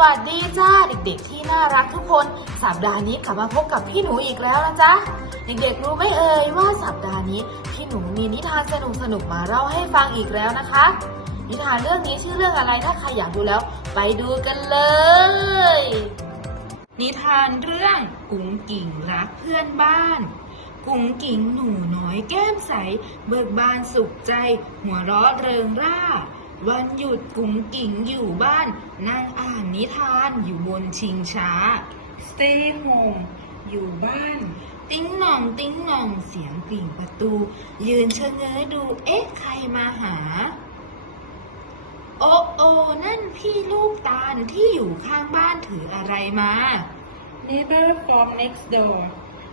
วัสดีจ้าเด็กๆที่น่ารักทุกคน สัปดาห์นี้กลับมาพบกับพี่หนูอีกแล้วนะจ๊ะ เด็กๆรู้ไหมเอ่ยว่าสัปดาห์นี้พี่หนูมีนิทานสนุกๆมาเล่าให้ฟังอีกแล้วนะคะ นิทานเรื่องนี้ชื่อเรื่องอะไรถ้าใครอยากดูแล้ว ไปดูกันเลย นิทานเรื่องกุ้งกิ่งรักเพื่อนบ้านกุ้งกิ่งหนูน้อยแก้มใส เบิกบานสุขใจ หัวเราะเริงร่า วันหยุดกุ้งกิ่งอยู่บ้าน นั่งอ่านนิทานอยู่บนชิงช้า Stay home อยู่บ้าน ติ้งหน่อง ติ้งหน่องเสียงกิ่งประตู ยืนเชะเง้อดูเอ๊ะใครมาหา โอ้โอนั่นพี่ลูกตาลที่อยู่ข้างบ้านถืออะไรมา Neighbor from next door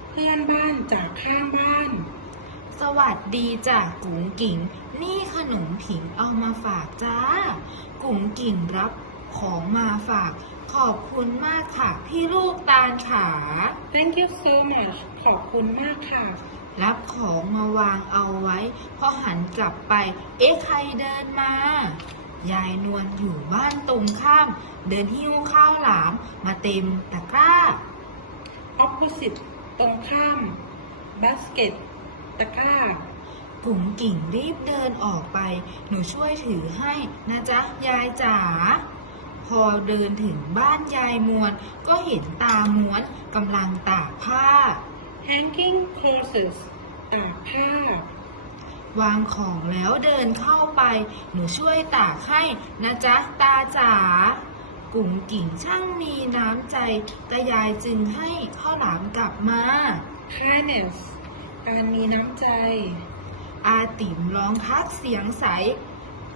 เพื่อนบ้านจากข้างบ้าน สวัสดีจ้ะกุ๋งกิ่ง นี่ขนมผิงเอามาฝากจ้า กุ๋งกิ่งรับของมาฝาก ขอบคุณมากค่ะ พี่ลูกตาลขา Thank you so much ขอบคุณมากค่ะ รับของมาวางเอาไว้ พอหันกลับไป เอ๊ะใครเดินมา ยายนวลอยู่บ้านตรงข้าม เดินหิ้วข้าวหลาม มาเต็มตะกร้า Opposite ตรงข้าม Basket ตะกร้า กุ๋งกิ่งรีบเดินออกไป หนูช่วยถือให้นะจ๊ะ ยายจ๋า พอเดินถึงบ้านยายมวนก็เห็นตาม้วนกำลังตากผ้า Hanging clothes ตากผ้าวางของแล้วเดินเข้าไป หนูช่วยตากให้นะจ๊ะ ตาจ๋ากุ๋งกิ่งช่างมีน้ำใจ ตายายจึงให้ข้าวหลามกลับมา Kindness การมีน้ำใจ อาติ๋มร้องทักเสียงใส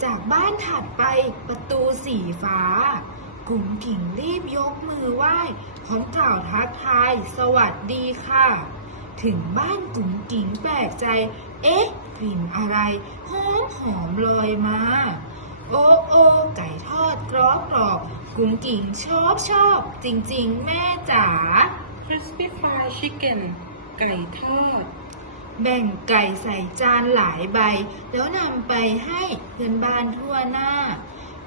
จากบ้านถัดไปประตูสีฟ้ากุ๋งกิ่งรีบยกมือไหว้พร้อมกล่าวทักทาย สวัสดีค่ะ ถึงบ้านกุ๋งกิ่งแปลกใจ เอ๊ะ กลิ่นอะไร หอมหอมลอยมา โอ้โอ้ไก่ทอดกรอบกรอบกุ๋งกิ่งชอบชอบ จริง ๆ แม่จ๋า Crispy fried chicken ไก่ทอด แบ่งไก่ใส่จานหลายใบ แล้วนำไปให้เพื่อนบ้านทั่วหน้า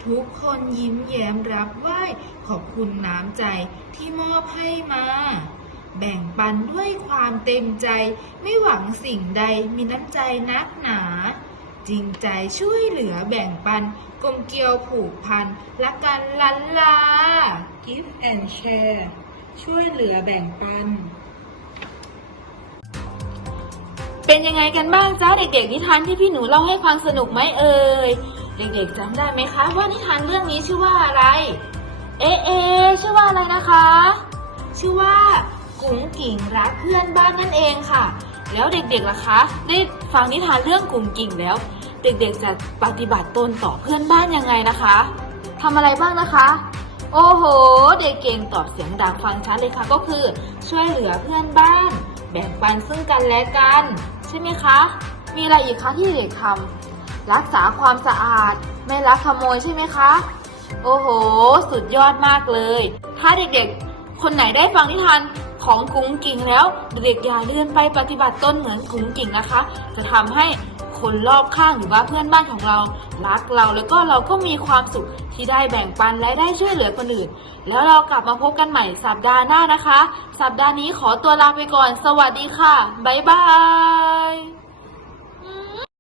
ทุกคนยิ้มแย้มรับไหว้ขอบคุณน้ำใจที่มอบให้มา แบ่งปันด้วยความเต็มใจไม่หวังสิ่งใดมีน้ำใจนักหนา จริงใจช่วยเหลือแบ่งปันกลมเกลียวผูกพันละกันลันลา Give and share ช่วยเหลือแบ่งปัน เป็นยังไงกันบ้างจ้าเด็กๆ นิทานที่พี่หนูเล่าให้ฟังสนุกไหมเอ่ย เด็กๆจำได้ไหมคะ ว่านิทานเรื่องนี้ชื่อว่าอะไร เอเอชื่อว่าอะไรนะคะ ชื่อว่ากุ้งกิ่งรักเพื่อนบ้านนั่นเองค่ะ แล้วเด็กๆล่ะคะ ได้ฟังนิทานเรื่องกุ้งกิ่งแล้ว เด็กๆจะปฏิบัติตนต่อเพื่อนบ้านยังไงนะคะทำอะไรบ้างนะคะ โอ้โห เด็กเก่งตอบเสียงดังฟังชัดเลยค่ะ ก็คือช่วยเหลือเพื่อนบ้าน แบ่งปันซึ่งกันและกัน ใช่ไหมคะ มีอะไรอีกคะที่เด็กทำรักษาความสะอาด ไม่ลักขโมยใช่ไหมคะ โอ้โห สุดยอดมากเลย ถ้าเด็กๆ คนไหนได้ฟังนิทาน ของกุ้งกิ่งแล้วเด็กอย่าเลื่อนไปปฏิบัติต้นเหมือนกุ้งกิ่งนะคะ จะทำให้คนรอบข้างหรือว่าเพื่อนบ้านของเรารักเราแล้วก็เราก็มีความสุขที่ได้แบ่งปันและได้ช่วยเหลือคนอื่น แล้วเรากลับมาพบกันใหม่สัปดาห์หน้านะคะ สัปดาห์นี้ขอตัวลาไปก่อน สวัสดีค่ะ บ๊ายบาย